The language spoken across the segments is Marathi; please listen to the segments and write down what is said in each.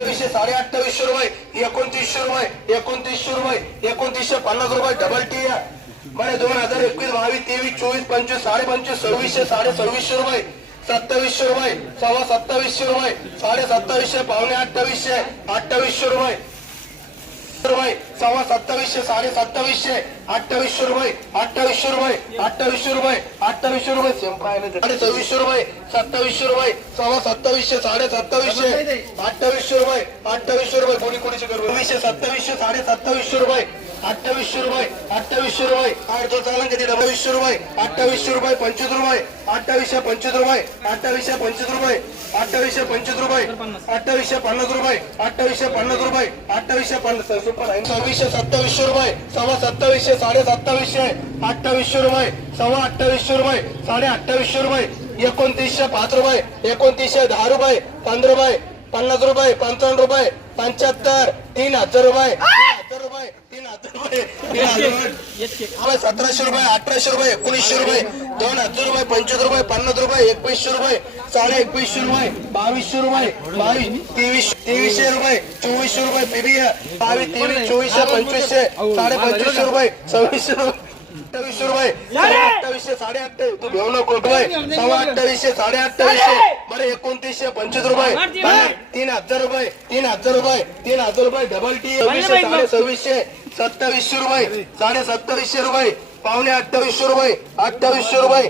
अठ्ठावीसशे साडे अठ्ठावीसशे रुपये एकोणतीसशे रुपये एकोणतीसशे रुपये एकोणतीसशे पन्नास रुपये डबल टी बरे दोन हजार एकवीस बावीस तेवीस चोवीस पंचवीस साडे पंचवीस सव्वीसशे साडे सव्वीसशे रुपये सत्तावीसशे रुपये सव्वा सत्तावीसशे रुपये साडे सत्तावीसशे पावणे अठ्ठावीसशे अठ्ठावीसशे रुपये. सव्वा सत्तावीसशे साडे सत्तावीसशे अठ्ठावीसशे रुपये अठ्ठावीसशे रुपये अठ्ठावीसशे रुपये अठ्ठावीसशे रुपये साडे चोवीसशे रुपये सत्तावीसशे रुपये सव्वा सत्तावीसशे साडे सत्तावीसशे अठ्ठावीसशे रुपये अठ्ठावीसशे रुपये. कोणी कोणीचे करू सत्तावीसशे साडे सत्तावीसशे रुपये. अठ्ठावीसशे रुपये अठ्ठावीसशे रुपये. आठ चालन किती डबावीसशे रुपये अठ्ठावीसशे रुपये पंचवीस रुपये. अठ्ठावीसशे पंचवीस रुपये अठ्ठावीसशे पंचवीस रुपये. अठ्ठावीसशे पंचवीस रुपये अठ्ठावीसशे पन्नास रुपये अठ्ठावीसशे पन्नास रुपये अठ्ठावीसशे पन्नास. सुपर आहे. सव्वीसशे सत्तावीसशे रुपये सव्वा सत्तावीसशे साडे सत्तावीसशे अठ्ठावीसशे रुपये सव्वा अठ्ठावीसशे रुपये साडे अठ्ठावीसशे रुपये. एकोणतीसशे पाच रुपये एकोणतीसशे दहा रुपये पंधरा रुपये पन्नास रुपये पंचावन्न रुपये पंच्याहत्तर तीन हजार रुपये तीन हजार रुपये तीन हजार रुपये तीन हजार रुपये सतराशे रुपये अठराशे रुपये एकोणीसशे रुपये दोन हजार रुपये पंचवीस रुपये पन्नास रुपये एकवीसशे रुपये साडे एकवीसशे रुपये बावीसशे रुपये बावीस तेवीस तेवीसशे रुपये चोवीसशे रुपये पीबी बावीस तेवीस चोवीसशे पंचवीसशे साडे पंचवीसशे रुपये सव्वीसशे रुपये अठ्ठावीसशे रुपये अठ्ठावीसशे साडे अठ्ठावीस तू घेऊ नको रुपये सव्वा अठ्ठावीसशे साडे अठ्ठावीसशे बरं एकोणतीसशे पंचवीस रुपये तीन हजार रुपये तीन हजार रुपये तीन हजार रुपये डबल टी सव्वीसशे सत्तावीसशे रुपये साडे सत्तावीसशे रुपये. पावणे अठ्ठावीसशे रुपये अठ्ठावीसशे रुपये.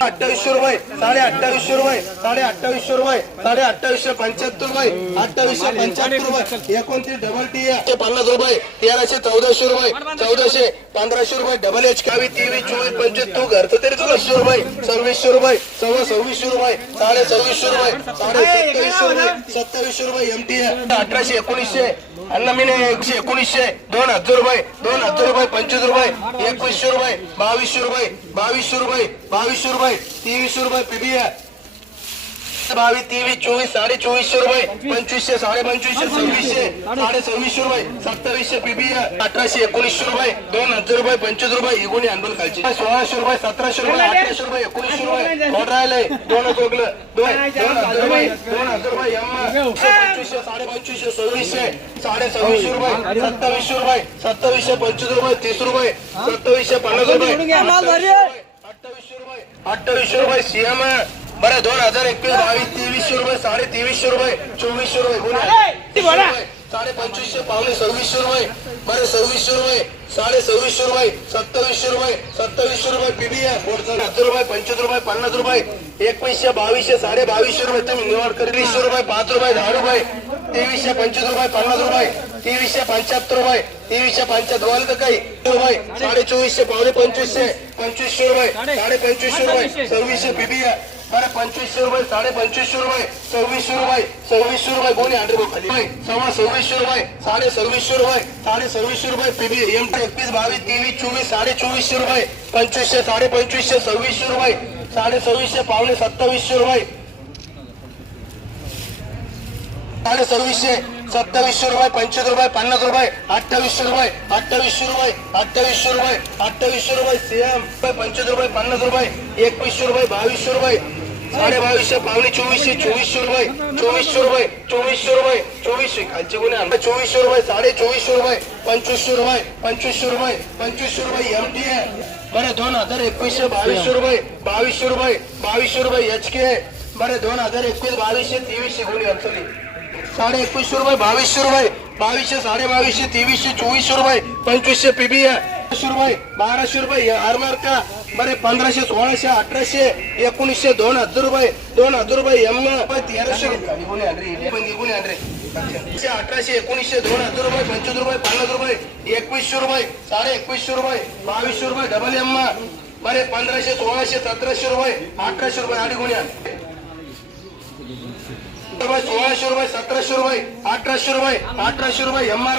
अठ्ठावीसशे रुपये साडे अठ्ठावीसशे रुपये साडे अठ्ठावीसशे रुपये साडे अठ्ठावीसशे पंच्याहत्तर रुपये अठ्ठावीसशे पंच्याहत्तर रुपये. एकोणतीस डबल टी एकशे पन्नास रुपये तेराशे चौदाशे रुपये चौदाशे पंधराशे रुपये डबल एच कावी तेवीस चोवीस पंचवीस तू घरचं तरी सव्वीसशे रुपये सव्वीसशे रुपये सव्वा सव्वीसशे रुपये साडे सव्वीसशे रुपये साडे सत्तावीसशे रुपये सत्तावीसशे रुपये एम टी अठराशे एकोणीसशे अन्नमिने एकशे एकोणीसशे दोन हजार रुपये दोन हजार रुपये. पंचवीस रुपये एकवीसशे रुपये बावीसशे रुपये बावीसशे रुपये बावीसशे रुपये तेवीसशे रुपये पीबी बावीस तेवीस चोवीस साडे चोवीसशे रुपये पंचवीसशे साडे पंचवीसशे सव्वीसशे साडे सव्वीसशे रुपये सत्तावीसशे पीबी अठराशे एकोणीसशे रुपये दोन हजार रुपये पंचवीस रुपये एकोणी अनबल खालचे. सोळाशे रुपये सतराशे रुपये अठराशे रुपये एकोणीसशे कोण राहिलंय दोन चोकलं दोन दोन हजार रुपये दोन हजार रुपये पंचवीसशे साडे पंचवीसशे सव्वीसशे साडे सव्वीसशे रुपये सत्तावीसशे रुपये सत्तावीसशे पंचवीस रुपये तीस रुपये सत्तावीसशे पन्नास रुपये अठ्ठावीसशे रुपये अठ्ठावीसशे रुपये सीएम बरं दोन हजार एकवीस बावीस तेवीसशे रुपये साडे तेवीसशे रुपये चोवीसशे रुपये साडे पंचवीसशे पावणे सव्वीसशे रुपये. बरे सव्वीसशे रुपये. साडे सव्वीसशे रुपये. सत्तावीसशे रुपये. सत्तावीसशे रुपये पीबी हजार रुपये पंचवीस रुपये पन्नास रुपये. एकवीसशे बावीसशे साडे बावीसशे रुपये तुम्ही निवड करी. वीसशे रुपये पाच रुपये दहा रुपये. तेवीसशे पंचवीस रुपये पन्नास रुपये. तेवीसशे पंच्याहत्तर रुपये. तेवीसशे पंच्याहत्तर वाले तर काही. रुपये. साडे चोवीसशे पावणे पंचवीसशे. पंचवीसशे रुपये. साडे पंचवीसशे रुपये. सव्वीसशे पीबी बरं पंचवीसशे रुपये साडे पंचवीसशे रुपये सव्वीसशे रुपये सव्वीसशे रुपये कोणी हंड्रेड रुपये सव्वा सव्वीसशे रुपये साडे सव्वीसशे रुपये साडे सव्वीसशे रुपये पीबी एम एकवीस बावीस तेवीस चोवीस साडे चोवीसशे रुपये पंचवीसशे साडे पंचवीसशे सव्वीसशे रुपये साडे सव्वीसशे पावणे सत्तावीसशे रुपये साडे सव्वीसशे सत्तावीसशे रुपये पंचवीस रुपये पन्नास रुपये अठ्ठावीसशे रुपये अठ्ठावीसशे रुपये अठ्ठावीसशे रुपये अठ्ठावीसशे रुपये सीएम पंचवीस रुपये पन्नास रुपये एकवीसशे रुपये बावीसशे रुपये साडे बावीसशे पावणे चोवीसशे चोवीसशे रुपये चोवीसशे रुपये चोवीसशे रुपये चोवीसशे. खालचे गुन्हे चोवीसशे रुपये साडे चोवीसशे रुपये पंचवीसशे रुपये पंचवीसशे रुपये पंचवीसशे रुपये एम टी आहे बरं दोन हजार एकवीसशे बावीसशे रुपये बावीसशे रुपये बावीसशे रुपये एच के आहे बरं दोन हजार एकवीस बावीसशे तेवीसशे गुन्हे अडचणी. साडे एकवीसशे रुपये बावीसशे रुपये बावीसशे साडे बावीसशे तेवीसशे चोवीसशे रुपये पंचवीसशे पीबी आहे बाराशे रुपये बाराशे रुपये आरमार का? बरे पंधराशे सोळाशे अठराशे एकोणीसशे दोन हजार रुपये दोन हजार रुपये एम तेराशे अठराशे एकोणीसशे दोन हजार रुपये पंचवीस रुपये पन्नास रुपये एकवीसशे रुपये साडे एकवीसशे रुपये बावीसशे रुपये डबल एम बरे पंधराशे सोळाशे सतराशे रुपये अठराशे रुपये आठ गुण्या सोळाशे रुपये सतराशे रुपये अठराशे रुपये अठराशे रुपये एम आर